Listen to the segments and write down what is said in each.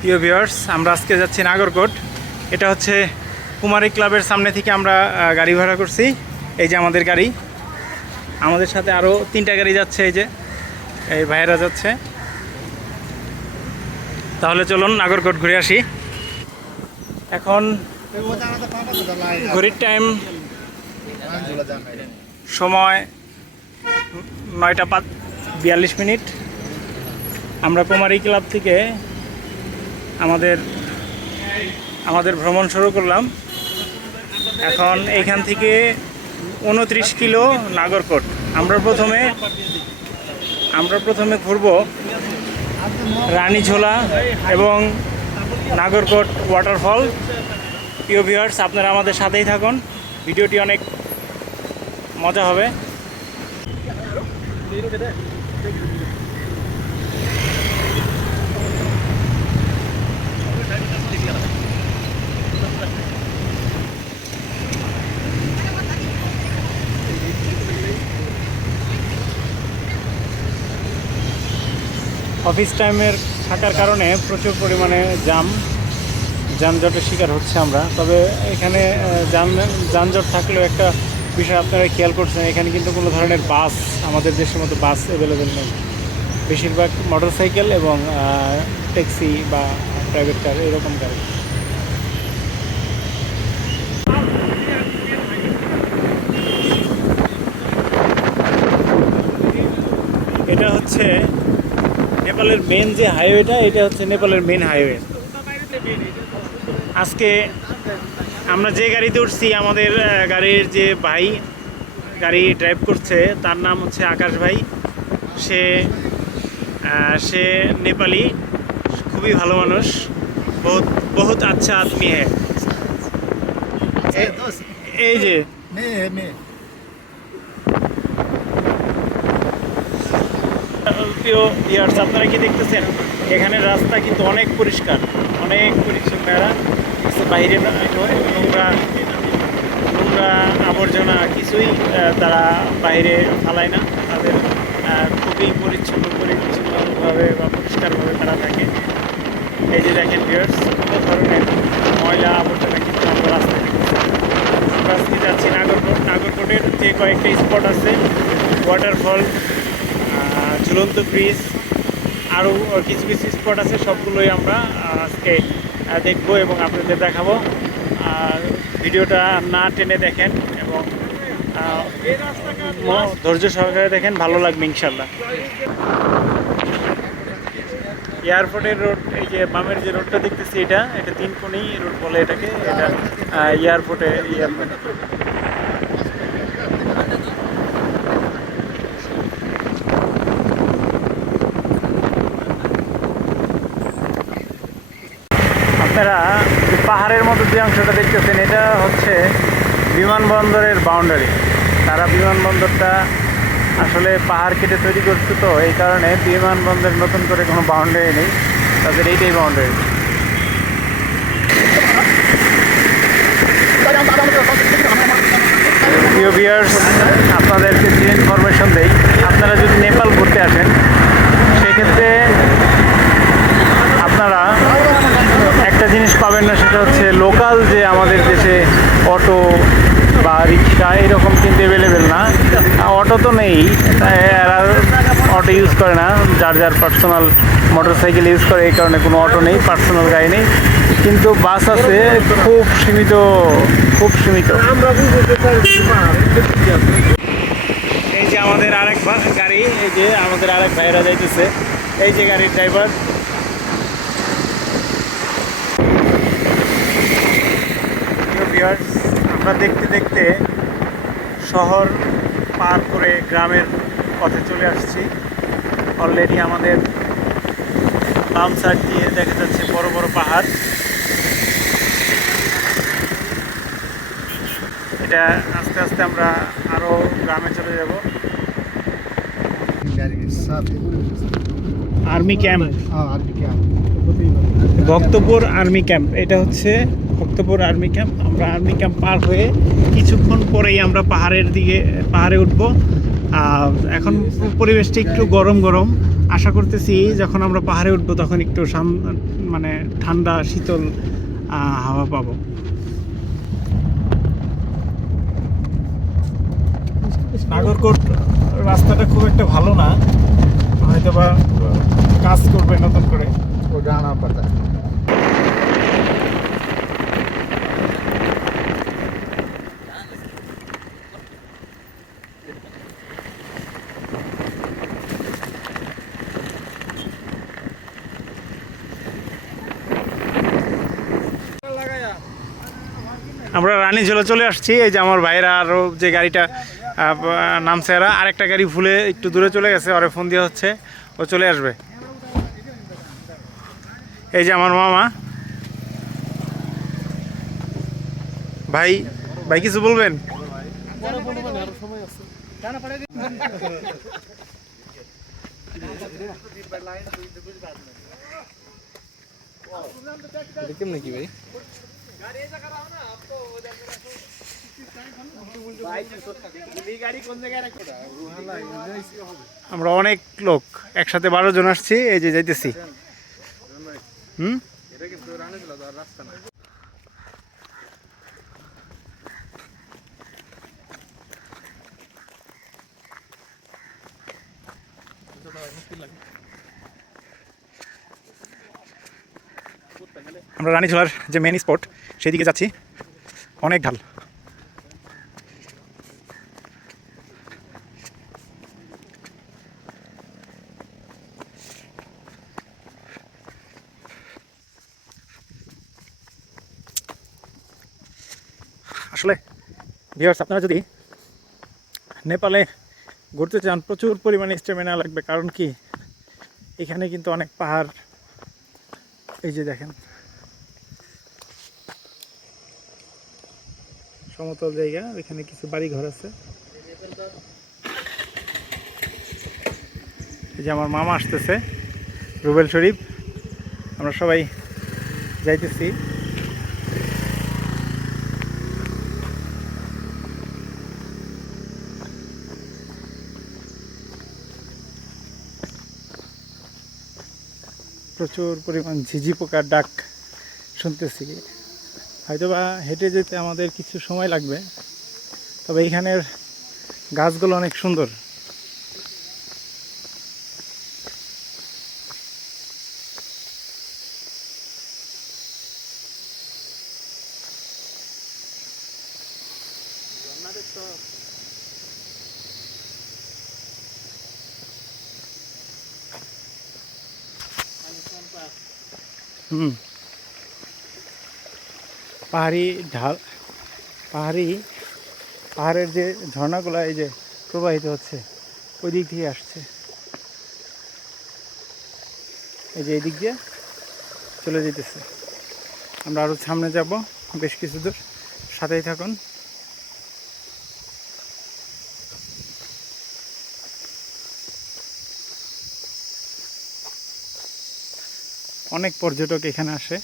প্রিয় ভিউয়ার্স, আমরা আজকে যাচ্ছি নাগরকোট। এটা হচ্ছে কুমারী ক্লাবের সামনে থেকে আমরা গাড়ি ভাড়া করছি। এই যে আমাদের গাড়ি, আমাদের সাথে আরও 3টা গাড়ি যাচ্ছে। এই যে এই ভাইয়েরা যাচ্ছে। তাহলে চলুন নাগরকোট ঘুরে আসি। এখন ঘড়ির টাইম সময় 9:42। আমরা কুমারী ক্লাব থেকে আমাদের ভ্রমণ শুরু করলাম। এখন এইখান থেকে 29 কিলো নাগরকোট। আমরা প্রথমে ঘুরব রানীঝোলা এবং নাগরকোট ওয়াটারফল। প্রিয় ভিউয়ার্স, আপনারা আমাদের সাথেই থাকুন, ভিডিওটি অনেক মজা হবে। অফিস টাইমের থাকার কারণে প্রচুর পরিমাণে যানজটের শিকার হচ্ছে আমরা। তবে এখানে যানজট থাকলেও একটা বিষয় আপনারা খেয়াল করছেন, এখানে কিন্তু কোনো ধরনের বাস, আমাদের দেশের মতো বাস অ্যাভেলেবেল নেই। বেশিরভাগ মোটরসাইকেল এবং ট্যাক্সি বা প্রাইভেট কার, এরকম গাড়ি। এটা হচ্ছে নেপালের মেন যে হাইওয়েটা, এটা হচ্ছে নেপালের মেন হাইওয়ে। আজকে আমরা যে গাড়িতে উঠছি, আমাদের গাড়ির যে ভাই গাড়ি ড্রাইভ করছে তার নাম হচ্ছে আকাশ ভাই। সে নেপালি, খুবই ভালো মানুষ, বহুত আচ্ছা আদমি হ্যাঁ। এই যে প্রিয় ভিউয়ার্স, আপনারা কি দেখতেছেন, এখানে রাস্তা কিন্তু অনেক পরিষ্কার, অনেক পরিচ্ছন্ন। বাইরে নোংরা আবর্জনা কিছুই তারা বাইরে ফালায় না। তাদের খুবই পরিচ্ছন্নভাবে বা পরিষ্কারভাবে তারা থাকে। এই যে দেখেন ভিউয়ার্স, কোনো ধরনের ময়লা আবর্জনা কিন্তু আমরা রাস্তায় দেখতেছি। আমরা আজকে যাচ্ছি নাগরকোটের যে কয়েকটা স্পট আছে, ওয়াটারফল, ঝুলন্ত ব্রিজ, আরও কিছু স্পট আছে, সবগুলোই আমরা আজকে দেখবো এবং আপনাদের দেখাবো। ভিডিওটা না টেনে দেখেন এবং ধৈর্য সহকারে দেখেন, ভালো লাগবে ইনশাল্লাহ। এয়ারপোর্টের রোড, এই যে বামের যে রোডটা দেখতেছি, এটা 3 কোণী রোড বলে এটাকে। এটা এয়ারপোর্ট। আপনারা পাহাড়ের মতো যে অংশটা দেখতেছেন, এটা হচ্ছে বিমানবন্দরের বাউন্ডারি। তারা বিমানবন্দরটা আসলে পাহাড় কেটে তৈরি করছে, তো এই কারণে বিমানবন্দরের নতুন করে কোনো বাউন্ডারি নেই, তাদের এইটাই বাউন্ডারি। প্রিয় ভিউয়ার্স, আপনাদেরকে যে ইনফরমেশন দেই, আপনারা যদি নেপাল ঘুরতে আসেন, সেক্ষেত্রে আপনারা একটা জিনিস পাবেন না, সেটা হচ্ছে লোকাল যে আমাদের দেশে অটো বা রিক্সা এরকম কিন্তু অ্যাভেলেবেল না। অটো তো নেই, এরা অটো ইউজ করে না, যার পার্সোনাল মোটরসাইকেল ইউজ করে, এই কারণে কোনো অটো নেই, পার্সোনাল গাড়ি নেই। কিন্তু বাস আছে, খুব সীমিত। এই যে আমাদের আরেক গাড়ি, এই যে আমাদের আরেক ভাইরা যাইতেছে, এই যে গাড়ির ড্রাইভার। আমরা দেখতে দেখতে শহর পার করে গ্রামের পথে চলে আসছি। অলরেডি আমাদের বাম সাইড দিয়ে দেখা যাচ্ছে বড় বড় পাহাড়। এটা আস্তে আস্তে আমরা আরো গ্রামে চলে যাব। Army camp, Bhaktapur army camp. এটা হচ্ছে ভক্তপুর আর্মি ক্যাম্প। আমরা আর্মি ক্যাম্প পার হয়ে কিছুক্ষণ পরেই আমরা পাহাড়ে উঠবো। এখন পরিবেশটা একটু গরম। আশা করতেছি যখন আমরা পাহাড়ে উঠবো তখন একটু মানে ঠান্ডা শীতল হাওয়া পাবো। নাগরকোট রাস্তাটা খুব একটা ভালো না, হয়তো বা কাজ করবে নতুন করে। ওটা আনা পাতা আমরা রানীঝোলা চলে আসছি। এই যে আমার ভাইরা আরও যে গাড়িটা নামছে, এরা আরেকটা গাড়ি ভুলে একটু দূরে চলে গেছে, ওরে ফোন দেওয়া হচ্ছে, ও চলে আসবে। এই যে আমার মামা। ভাই ভাই কিছু বলবেন? কেমন কি ভাই? আমরা অনেক লোক একসাথে 12 জন আসছি, এই যে যাইতেছি। আমরা রানীঝোলার যে মেন স্পট সেদিকে যাচ্ছি, অনেক ঢাল। আসলে ভিউয়ার্স, আপনারা যদি নেপালে ঘুরতে চান প্রচুর পরিমাণে স্ট্যামিনা লাগবে, কারণ কি এখানে কিন্তু অনেক পাহাড়। এই যে দেখেন সমতল জায়গা, এখানে কিছু বাড়ি ঘর আছে। এই যে আমার মামা আসতেছে, রুবেল শরীফ, আমরা সবাই যাইতেছি। প্রচুর পরিমাণ ঝিঝি পোকার ডাক শুনতেছি। হয়তোবা হেঁটে যেতে আমাদের কিছু সময় লাগবে, তবে এখানের গাছগুলো অনেক সুন্দর। পাহাড়ি ঢাল, পাহাড়ের যে ঝর্ণাগুলো এই যে প্রবাহিত হচ্ছে ওই দিক থেকে আসছে। এই যে এই দিক দিয়ে চলে যেতেছে। আমরা আরও সামনে যাব বেশ কিছু দূর, সাথেই থাকুন। অনেক পর্যটক এখানে আসে।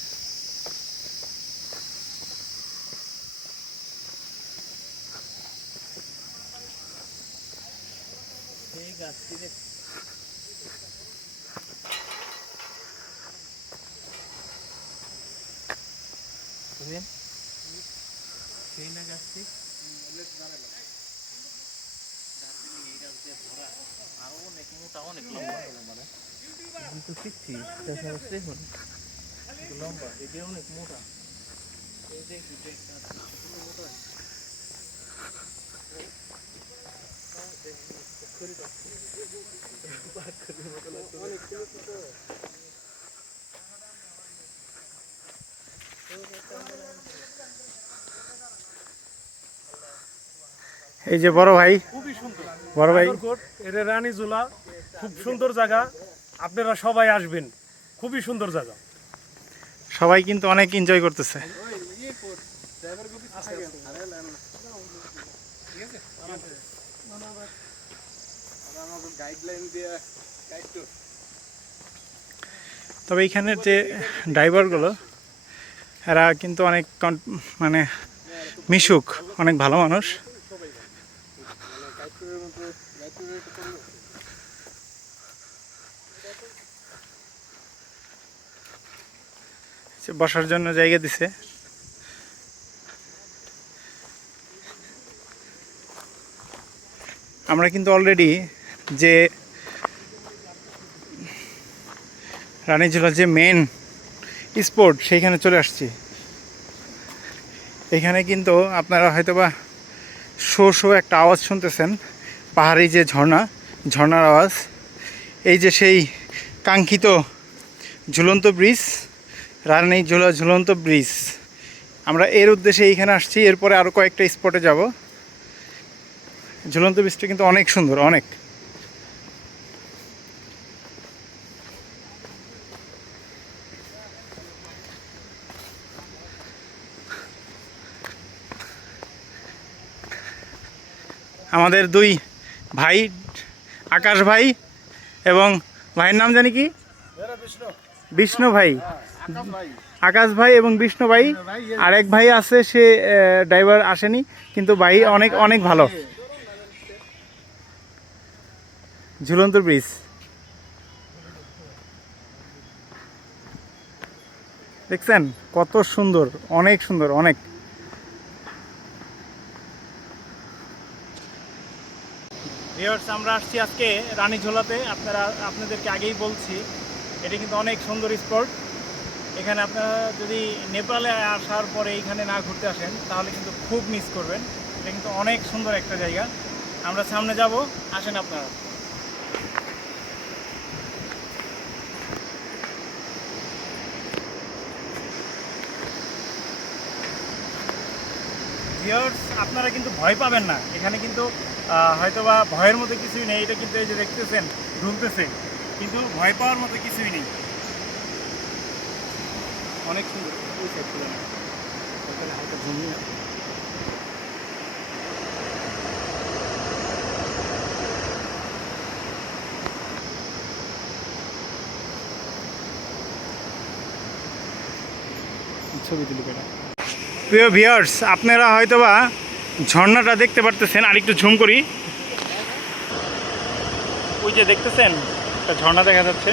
এই যে বড় ভাই, খুবই সুন্দর বড় ভাই, নাগরকোট, এটা রানীঝোলা, খুব সুন্দর জায়গা, আপনারা সবাই আসবেন, খুবই সুন্দর জায়গা। সবাই কিন্তু অনেক এনজয় করতেছে। তবে এখানের যে ড্রাইভারগুলো, এরা কিন্তু অনেক মানে মিশুক, অনেক ভালো মানুষ। বসার জন্য জায়গা দিছে। আমরা কিন্তু অলরেডি যে রানীঝোলার যে মেন স্পট সেইখানে চলে আসছি। এখানে কিন্তু আপনারা হয়তোবা শো একটা আওয়াজ শুনতেছেন, পাহাড়ি যে ঝর্ণার আওয়াজ। এই যে সেই কাঙ্ক্ষিত ঝুলন্ত ব্রিজ, রানীঝোলা ঝুলন্ত ব্রিজ। আমরা এর উদ্দেশ্যে এইখানে আসছি, এরপরে আরও কয়েকটা স্পটে যাব। ঝুলন্ত ব্রিজটা কিন্তু অনেক সুন্দর, অনেক। আমাদের দুই ভাই, আকাশ ভাই এবং ভাইয়ের নাম জানি কি, বিষ্ণু ভাই, আকাশ ভাই এবং বিষ্ণু ভাই। আরেক ভাই আছে, সে ড্রাইভার আসেনি, কিন্তু ভাই অনেক অনেক ভালো। ঝুলন্ত ব্রিজ দেখছেন কত সুন্দর, অনেক সুন্দর, অনেক। ভিউয়ার্স, আমরা আসছি আজকে রানীঝোলাতে। আপনাদেরকে আগেই বলছি, এটি কিন্তু অনেক সুন্দর স্পট। এখানে আপনারা যদি নেপালে আসার পরে এইখানে না ঘুরতে আসেন তাহলে কিন্তু খুব মিস করবেন। এটা কিন্তু অনেক সুন্দর একটা জায়গা। আমরা সামনে যাব, আসেন আপনারা। ভিউয়ার্স, আপনারা কিন্তু ভয় পাবেন না। এখানে কিন্তু হয়তোবা ভয়ের মতো কিছুই নেই। এটা কিন্তু এই যে দেখতেছেন ঢুলতেছে, কিন্তু ভয় পাওয়ার মতো কিছুই নেই। অনেক সুন্দর। ওই সাইড তুলে না, ওখানে হালকা ঝুমিয়ে না। ছবি তুলি পেটা। প্রিয় ভিউয়ার্স, আপনারা হয়তোবা ঝর্ণাটা দেখতে পারতেছেন। আরেকটু ঝুম করি, ওই যে দেখতেছেন একটা ঝর্ণা দেখা যাচ্ছে।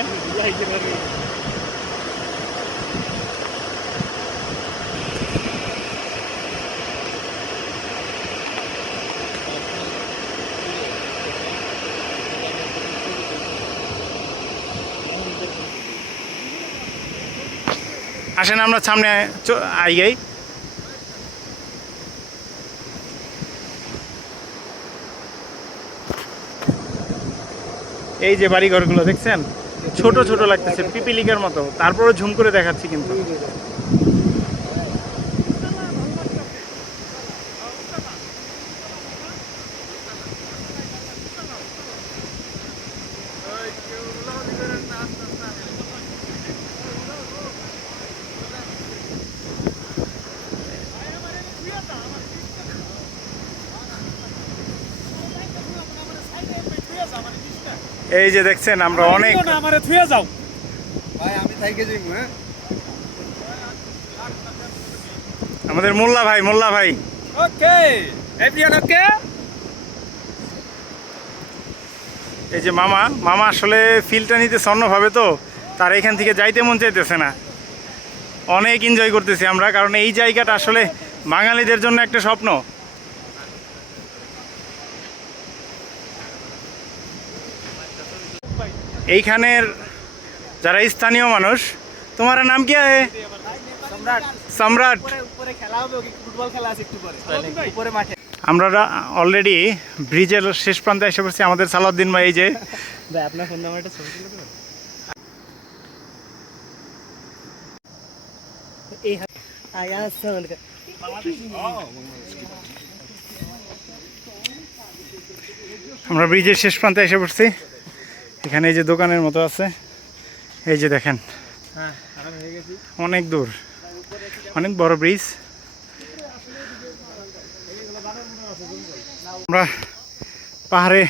আসেন আমরা সামনে আইগাই। এই যে বাড়িঘরগুলো দেখছেন, ছোট ছোট লাগতেছে, পিপিলিকার মতো। তারপরে ঝুম করে দেখাচ্ছি কিন্তু। এই যে দেখছেন আমরা অনেক, আমাদের মোল্লা ভাই ওকে এভরিওয়ান ওকে। এই যে মামা আসলে ফিলটা নিতেছে অন্যভাবে, তো তার এখান থেকে যাইতে মন চাইতেছে না। অনেক এনজয় করতেছি আমরা, কারণ এই জায়গাটা আসলে বাঙালিদের জন্য একটা স্বপ্ন। এইখানের যারা স্থানীয় মানুষ, তোমার নাম কি আছে? সম্রাট। আমরা অলরেডি ব্রিজের শেষ প্রান্তে এসে পড়ছি। আমাদের সালাউদ্দিন ভাই, এই যে আপনার ফোন নাম্বারটা ছবি তুলে দেবেন। আমরা ব্রিজের শেষ প্রান্তে এসে পড়ছি। এখানে এই যে দোকানের মতো আছে, এই যে দেখেন, অনেক দূর, অনেক বড় ব্রিজ। আমরা পাহাড়ে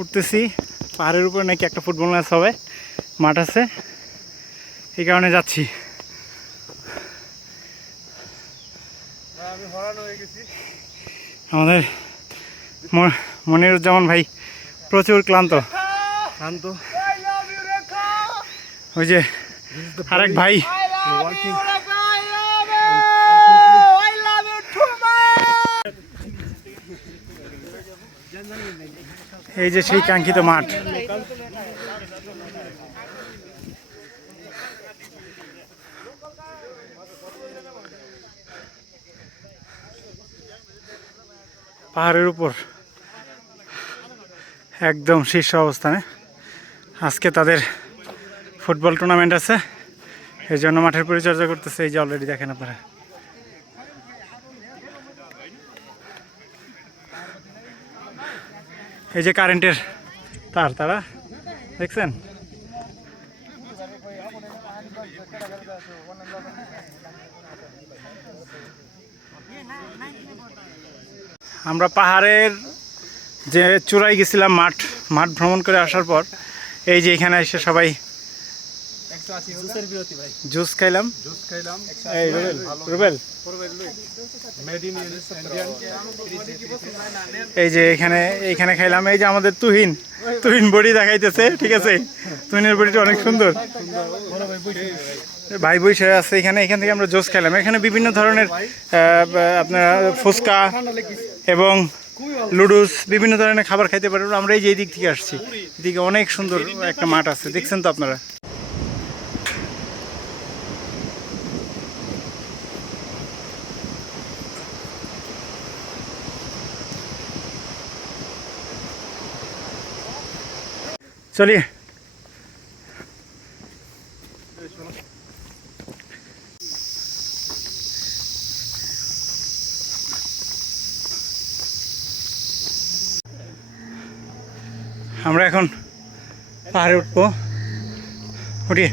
উঠতেছি। পাহাড়ের উপরে নাকি একটা ফুটবল ম্যাচ হবে, মাঠ আছে, এই কারণে যাচ্ছি। আমাদের মনিরুজ্জামান ভাই প্রচুর ক্লান্ত। ওই যে আরেক ভাই এই যে সেই কাঙ্ক্ষিত মাঠ। পাহাড়ের উপর একদম শীর্ষ অবস্থানে আজকে তাদের ফুটবল টুর্নামেন্ট আছে, এই জন্য মাঠের পরিচর্যা করতেছে। এই যে অলরেডি দেখেন আপনারা, এই যে কারেন্টের তার তারা দেখছেন। আমরা পাহাড়ের যে চূড়ায় গেছিলাম মাঠ ভ্রমণ করে আসার পর এই যে এখানে এসে সবাই জুস খাইলাম। এই রুবেল এই যে এইখানে খাইলাম। এই যে আমাদের তুহিন বডি দেখাইতেছে, ঠিক আছে, তুহিনের বডিটা অনেক সুন্দর। ভাই বৈশাখ আছে এখান থেকে আমরা জুস খাইলাম। এখানে বিভিন্ন ধরনের আপনারা ফুচকা এবং লুডুস বিভিন্ন ধরনের খাবার খাইতে পারেন। আমরা এই যে এই দিক থেকে আসছি, এদিকে অনেক সুন্দর একটা মাঠ আছে, দেখছেন তো আপনারা। চলিয়ে আমরা এখন পাহাড়ে উঠবো। উঠিয়ে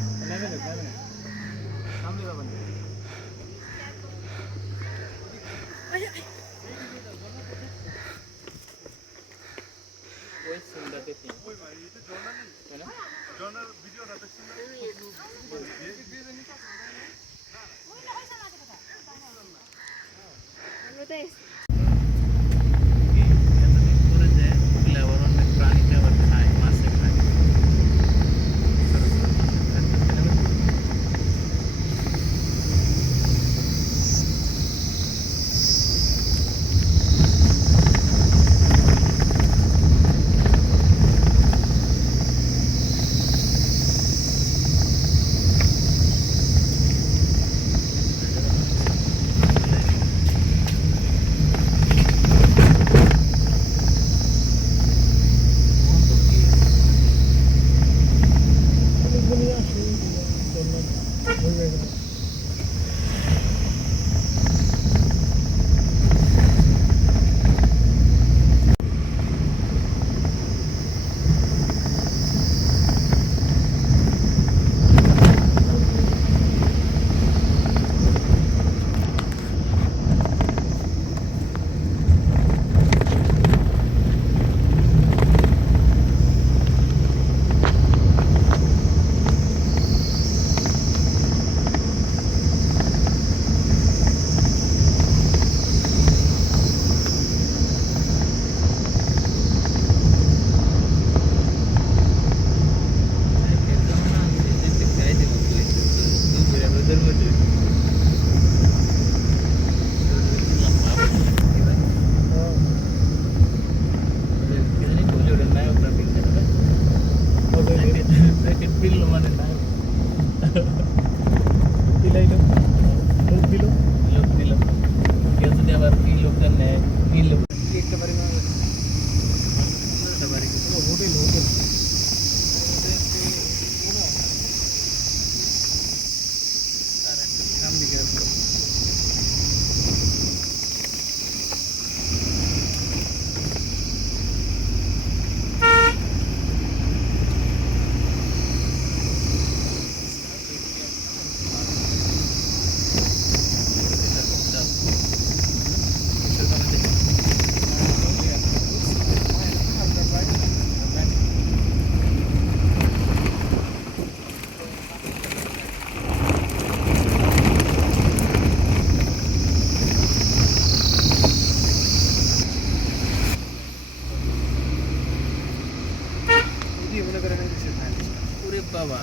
বাবা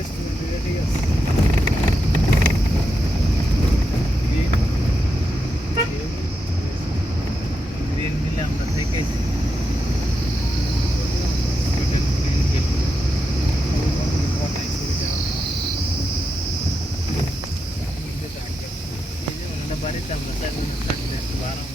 ঠিক আছে গ্রিন মিলে আমরা থেকেছি বাড়িতে আমরা 4 মিনিট থাকতে একটু আরাম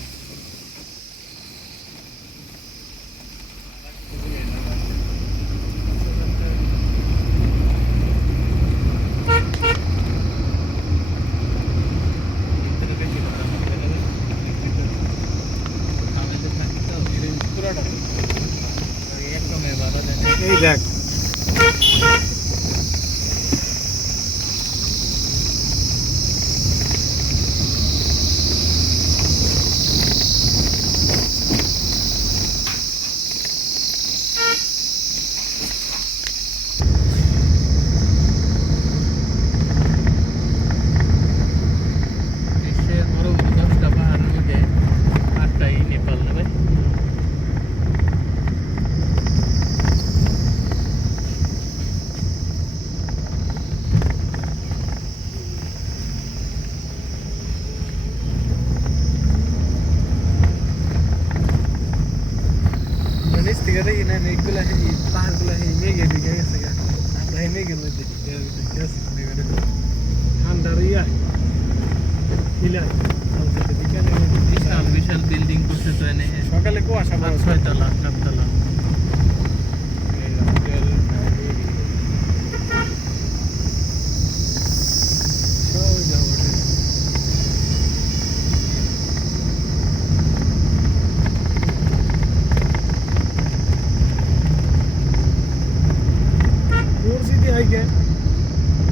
এই দেখ ঠান্ডার ইয়া হিলাই বিশাল বিশাল বিল্ডিং করছে তো এনে সকালে কুয়াশা পড়ে 6 তলা 7 তলা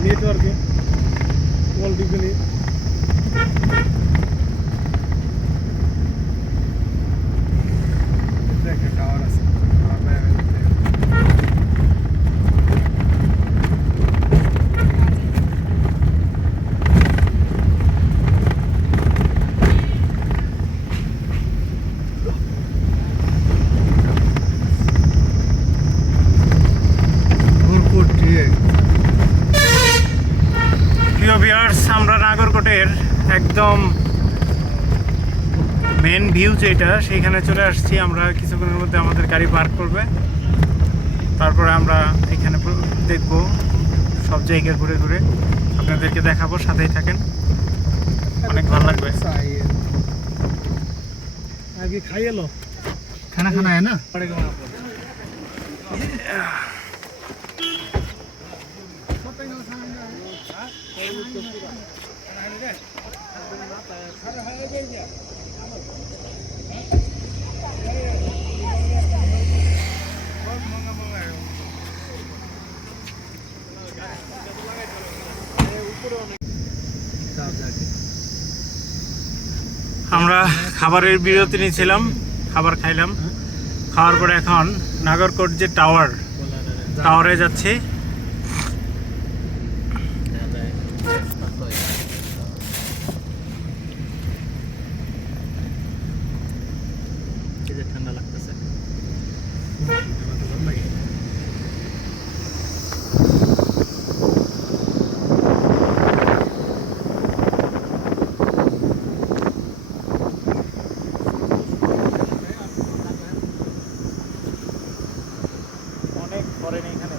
नेटवर्क क्वालिटी के लिए टावर প্রিয় ভিউয়ার্স, আমরা নাগরকোটের একদম মেন ভিউ যেটা সেইখানে চলে আসছি। আমরা কিছুক্ষণের মধ্যে আমাদের গাড়ি পার্ক করবে, তারপরে আমরা এখানে দেখব সব জায়গা ঘুরে ঘুরে আপনাদেরকে দেখাবো। সাথেই থাকেন, অনেক ভালো লাগবে। आगे खाइए लो खाना खाना है ना আমরা খাবারের বিরতি নিয়েছিলাম, খাবার খাইলাম। খাওয়ার পরে এখন নাগরকোট যে টাওয়ারে যাচ্ছি। ঠান্ডা লাগতেছে অনেক ফরেন এখানে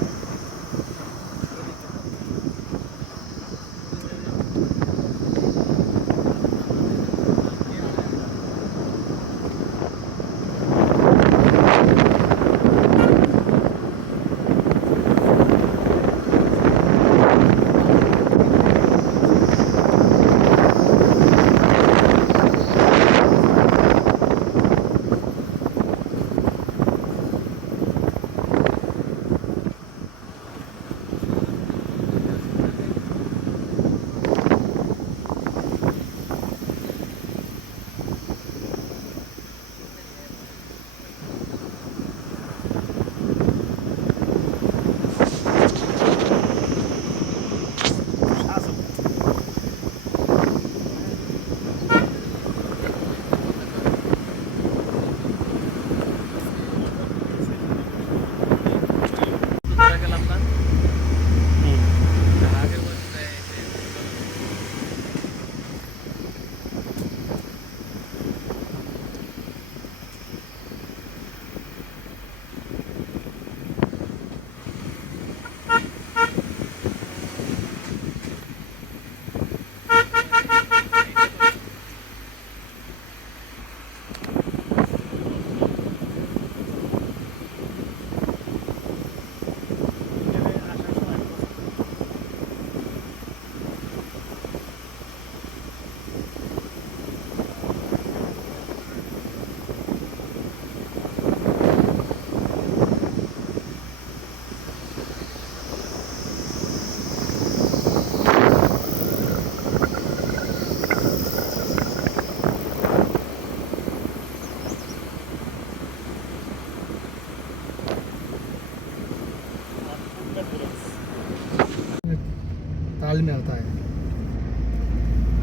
साल में आता है।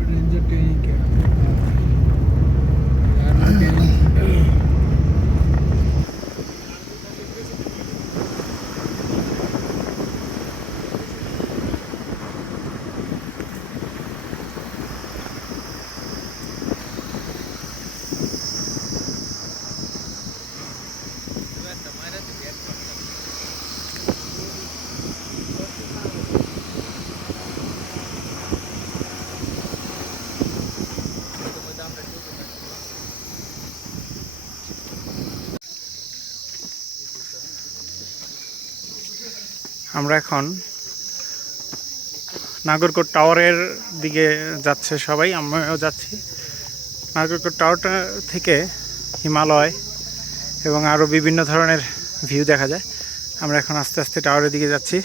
रेंजर ट्रेनिंग क्या आर्मी ट्रेनिंग। আমরা এখন নাগরকোট টাওয়ারের দিকে যাচ্ছে সবাই, আমিও যাচ্ছি। নাগরকোট টাওয়ারটা থেকে হিমালয় এবং আরও বিভিন্ন ধরনের ভিউ দেখা যায়। আমরা এখন আস্তে আস্তে টাওয়ারের দিকে যাচ্ছি।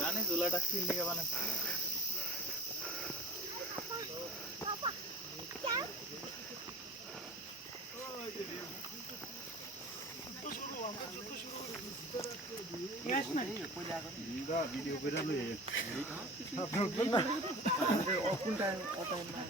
রানী ঝোলাটা কিন দিকে বানাই ভিডিও করে লই কোন টাইম না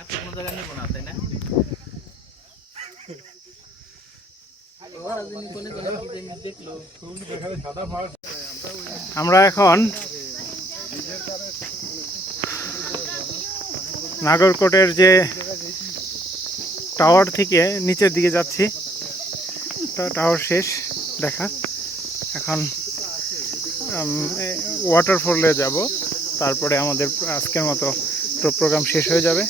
আপনি কোন জায়গায় নেব না তাই না আমরা এখন নাগরকোটের যে টাওয়ার থেকে নিচের দিকে যাচ্ছি। টাওয়ার শেষ দেখা, এখন ওয়াটারফলে যাব, তারপরে আমাদের আজকের মতো প্রোগ্রাম শেষ হয়ে যাবে।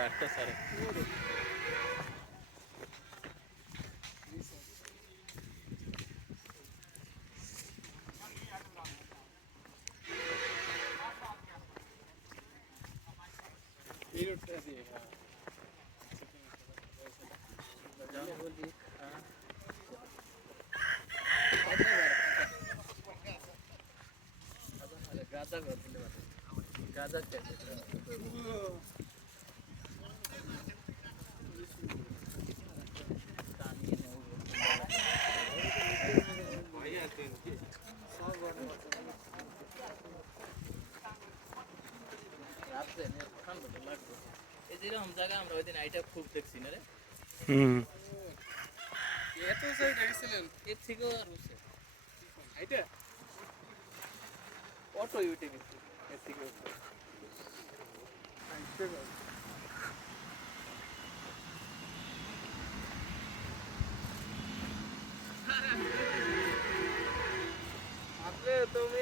একটা স্যার এই যেরকম জায়গা আমরা ওই দিন আইটা খুব দেখছি না রে এত সাইড গেছিলেন এর থেকেও আর হচ্ছে আইটা অটো উঠে গেছে এর থেকে আপনি তুমি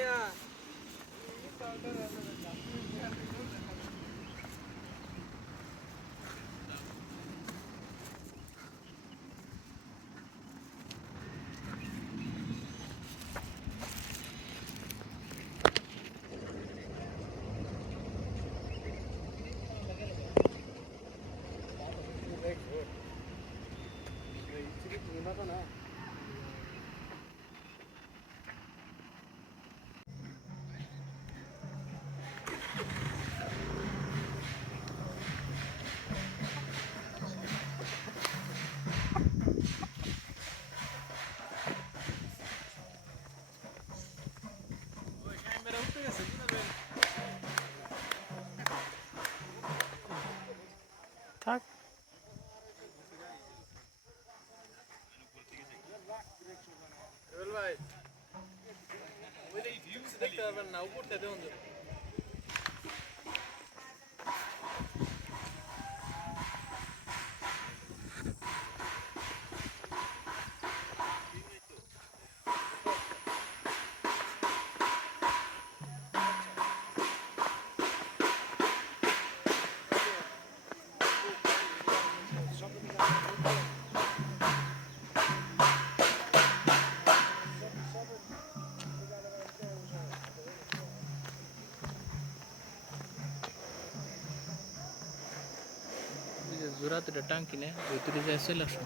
থাক ভাই ওইটাই ভিউজ দেখতে পারবেন না উপরটা দেখুন জোড়া দুটো টাঙ্কি নে ভিতরে যায় চলে আসুন